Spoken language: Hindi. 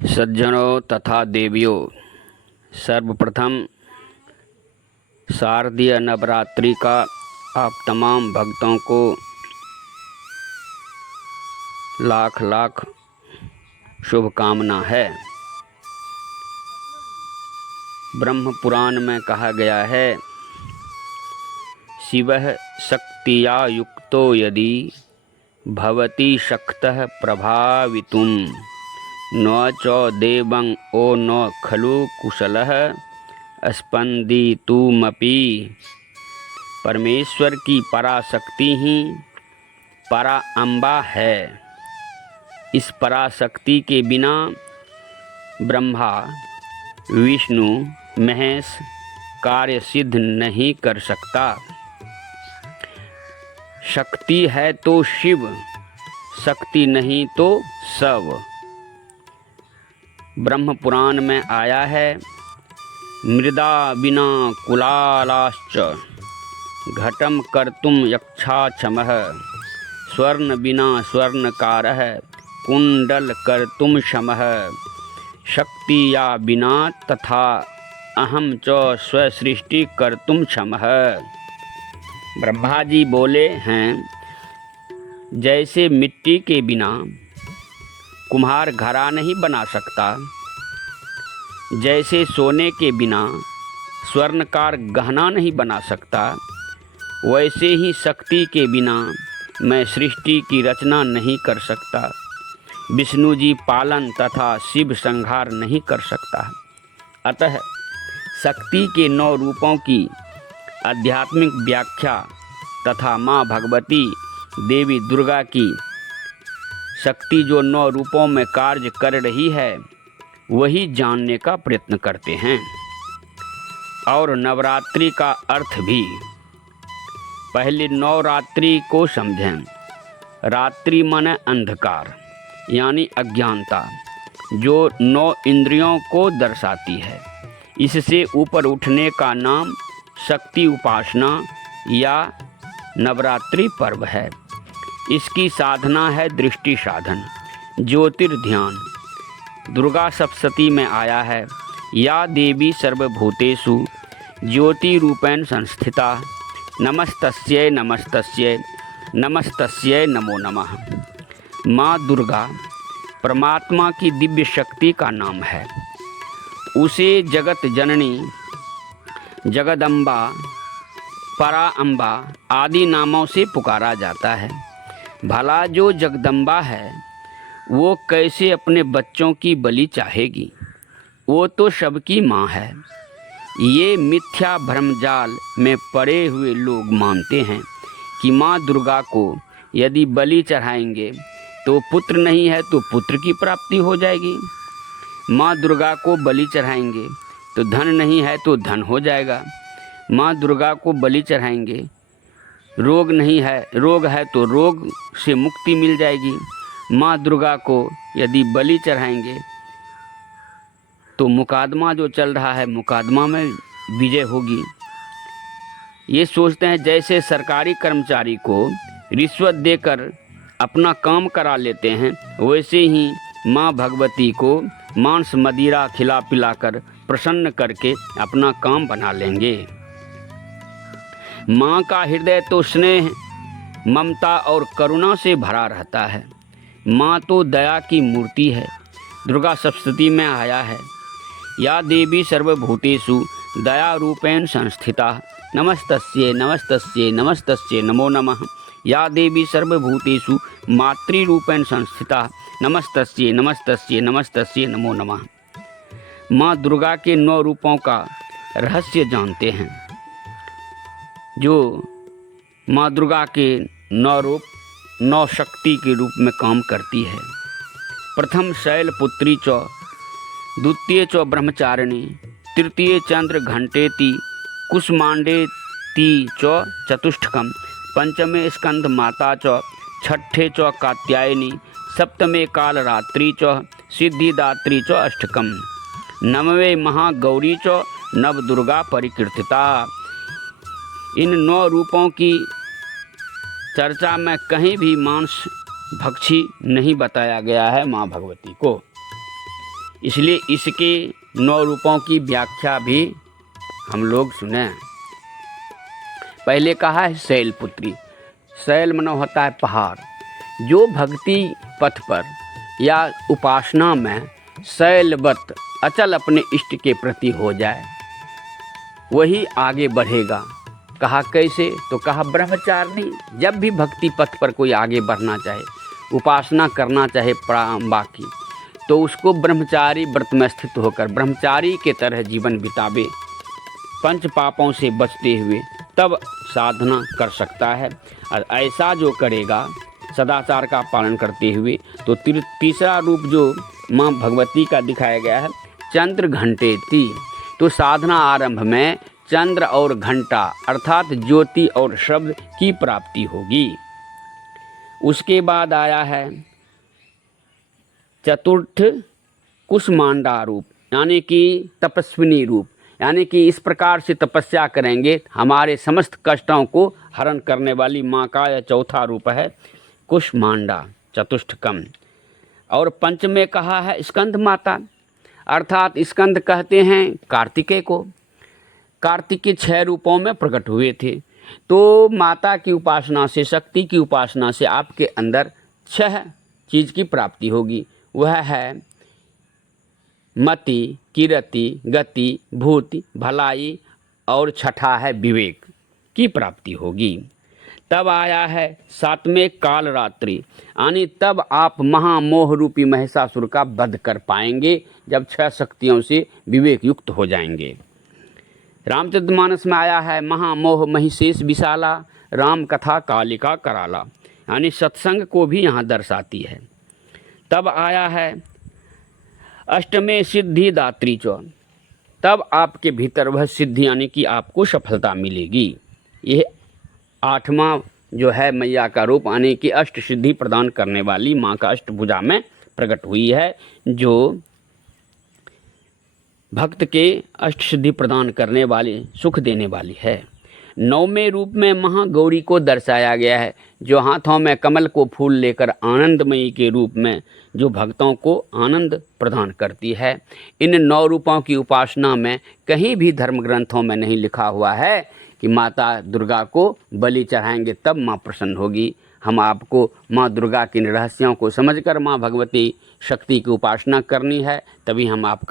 सज्जनों तथा देवियों, सर्वप्रथम शारदीय नवरात्रि का आप तमाम भक्तों को लाख लाख शुभकामना है। ब्रह्म पुराण में कहा गया है, शिवः शक्तिया युक्तो यदि भवति शक्तः प्रभावितुं न च देवं ओ न खलु कुशलः स्पंदितुमपि। परमेश्वर की पराशक्ति ही परा अम्बा है। इस पराशक्ति के बिना ब्रह्मा विष्णु महेश कार्य सिद्ध नहीं कर सकता। शक्ति है तो शिव, शक्ति नहीं तो शव। ब्रह्म पुराण में आया है, मृदा बिना कुलालाश्च घटम कर्तुम यक्षाक्षमः स्वर्ण बिना स्वर्णकारः कुंडल कर्तुम क्षमः शक्तिया बिना तथा अहम च स्वसृष्टि कर्तुम क्षमः। ब्रह्मा जी बोले हैं, जैसे मिट्टी के बिना कुम्हार घड़ा नहीं बना सकता, जैसे सोने के बिना स्वर्णकार गहना नहीं बना सकता, वैसे ही शक्ति के बिना मैं सृष्टि की रचना नहीं कर सकता। विष्णु जी पालन तथा शिव संहार नहीं कर सकता। अतः शक्ति के 9 रूपों की आध्यात्मिक व्याख्या तथा माँ भगवती देवी दुर्गा की शक्ति जो 9 रूपों में कार्य कर रही है, वही जानने का प्रयत्न करते हैं। और नवरात्रि का अर्थ भी पहले नवरात्रि को समझें। रात्रि माने अंधकार यानी अज्ञानता, जो 9 इंद्रियों को दर्शाती है। इससे ऊपर उठने का नाम शक्ति उपासना या नवरात्रि पर्व है। इसकी साधना है दृष्टि साधन, ज्योतिर्ध्यान। दुर्गा सप्तशती में आया है, या देवी सर्वभूतेषु ज्योति रूपेण संस्थिता नमस्तस्यै नमस्तस्यै नमस्तस्यै नमो नमः। माँ दुर्गा परमात्मा की दिव्य शक्ति का नाम है। उसे जगत जननी, जगदम्बा, परा अम्बा आदि नामों से पुकारा जाता है। भला जो जगदम्बा है, वो कैसे अपने बच्चों की बलि चाहेगी? वो तो सबकी माँ है। ये मिथ्या भ्रमजाल में पड़े हुए लोग मानते हैं कि माँ दुर्गा को यदि बलि चढ़ाएंगे तो पुत्र नहीं है तो पुत्र की प्राप्ति हो जाएगी। माँ दुर्गा को बलि चढ़ाएंगे तो धन नहीं है तो धन हो जाएगा। माँ दुर्गा को बलि चढ़ाएंगे, रोग नहीं है, रोग है तो रोग से मुक्ति मिल जाएगी। माँ दुर्गा को यदि बलि चढ़ाएंगे तो मुकादमा जो चल रहा है, मुकादमा में विजय होगी। ये सोचते हैं जैसे सरकारी कर्मचारी को रिश्वत देकर अपना काम करा लेते हैं, वैसे ही माँ भगवती को मांस मदिरा खिला पिलाकर प्रसन्न करके अपना काम बना लेंगे। माँ का हृदय तो स्नेह, ममता और करुणा से भरा रहता है। माँ तो दया की मूर्ति है। दुर्गा सप्तशती में आया है, या देवी सर्वभूतेषु दया रूपेण संस्थिता नमस्तस्यै नमस्तस्यै नमस्तस्यै नमो नमः। या देवी सर्वभूतेषु मातृ रूपेण संस्थिता नमस्तस्यै नमस्तस्यै नमस्तस्यै नमो नमः। माँ दुर्गा के 9 रूपों का रहस्य जानते हैं। जो माँ दुर्गा के 9 रूप 9 शक्ति के रूप में काम करती है। प्रथम शैलपुत्री च, द्वितीय च ब्रह्मचारिणी, तृतीय चंद्र घंटेति कुष्मांडेति च चतुष्टकम, पंचमे स्कंद माता च, छठे च कात्यायनी, सप्तमे कालरात्रि च, सिद्धिदात्री च अष्टकम, नवमे महागौरी च नवदुर्गा परिकीर्तिता। इन 9 रूपों की चर्चा में कहीं भी मांस भक्षी नहीं बताया गया है माँ भगवती को। इसलिए इसके 9 रूपों की व्याख्या भी हम लोग सुने। पहले कहा है शैलपुत्री। शैल मानो होता है पहाड़। जो भक्ति पथ पर या उपासना में शैलवत अचल अपने इष्ट के प्रति हो जाए वही आगे बढ़ेगा। कहा कैसे? तो कहा ब्रह्मचारिणी। जब भी भक्ति पथ पर कोई आगे बढ़ना चाहे, उपासना करना चाहे बाकी, तो उसको ब्रह्मचारी व्रत में स्थित होकर ब्रह्मचारी के तरह जीवन बितावे, पंच पापों से बचते हुए, तब साधना कर सकता है। और ऐसा जो करेगा सदाचार का पालन करते हुए, तो तीसरा रूप जो माँ भगवती का दिखाया गया है, चंद्र घंटेति। तो साधना आरंभ में चंद्र और घंटा अर्थात ज्योति और शब्द की प्राप्ति होगी। उसके बाद आया है चतुर्थ कुष्मांडा रूप, यानी कि तपस्विनी रूप, यानी कि इस प्रकार से तपस्या करेंगे हमारे समस्त कष्टों को हरण करने वाली माँ का यह चौथा रूप है कुष्मांडा चतुष्टकम। और पंच में कहा है स्कंद माता, अर्थात स्कंद कहते हैं कार्तिकेय को। कार्तिक के 6 रूपों में प्रकट हुए थे। तो माता की उपासना से, शक्ति की उपासना से आपके अंदर 6 चीज़ की प्राप्ति होगी। वह है मति, कीरति, गति, भूति, भलाई और छठा है विवेक की प्राप्ति होगी। तब आया है 7वें काल रात्रि, यानी तब आप महामोह रूपी महिषासुर का वध कर पाएंगे, जब 6 शक्तियों से विवेक युक्त हो जाएंगे। रामचरितमानस में आया है महामोह महिषेश विशाला, राम कथा कालिका कराला, यानी सत्संग को भी यहाँ दर्शाती है। तब आया है अष्टमे सिद्धि दात्री चौ, तब आपके भीतर वह सिद्धि यानी कि आपको सफलता मिलेगी। यह 8वां जो है मैया का रूप, यानी कि अष्ट सिद्धि प्रदान करने वाली माँ का अष्टभुजा में प्रकट हुई है, जो भक्त के अष्ट सिद्धि प्रदान करने वाली, सुख देने वाली है। 9वें रूप में महागौरी को दर्शाया गया है, जो हाथों में कमल को फूल लेकर आनंदमयी के रूप में जो भक्तों को आनंद प्रदान करती है। इन 9 रूपों की उपासना में कहीं भी धर्म ग्रंथों में नहीं लिखा हुआ है कि माता दुर्गा को बलि चढ़ाएंगे तब माँ प्रसन्न होगी। हम आपको माँ दुर्गा के रहस्यों को समझकर माँ भगवती शक्ति की उपासना करनी है, तभी हम आपका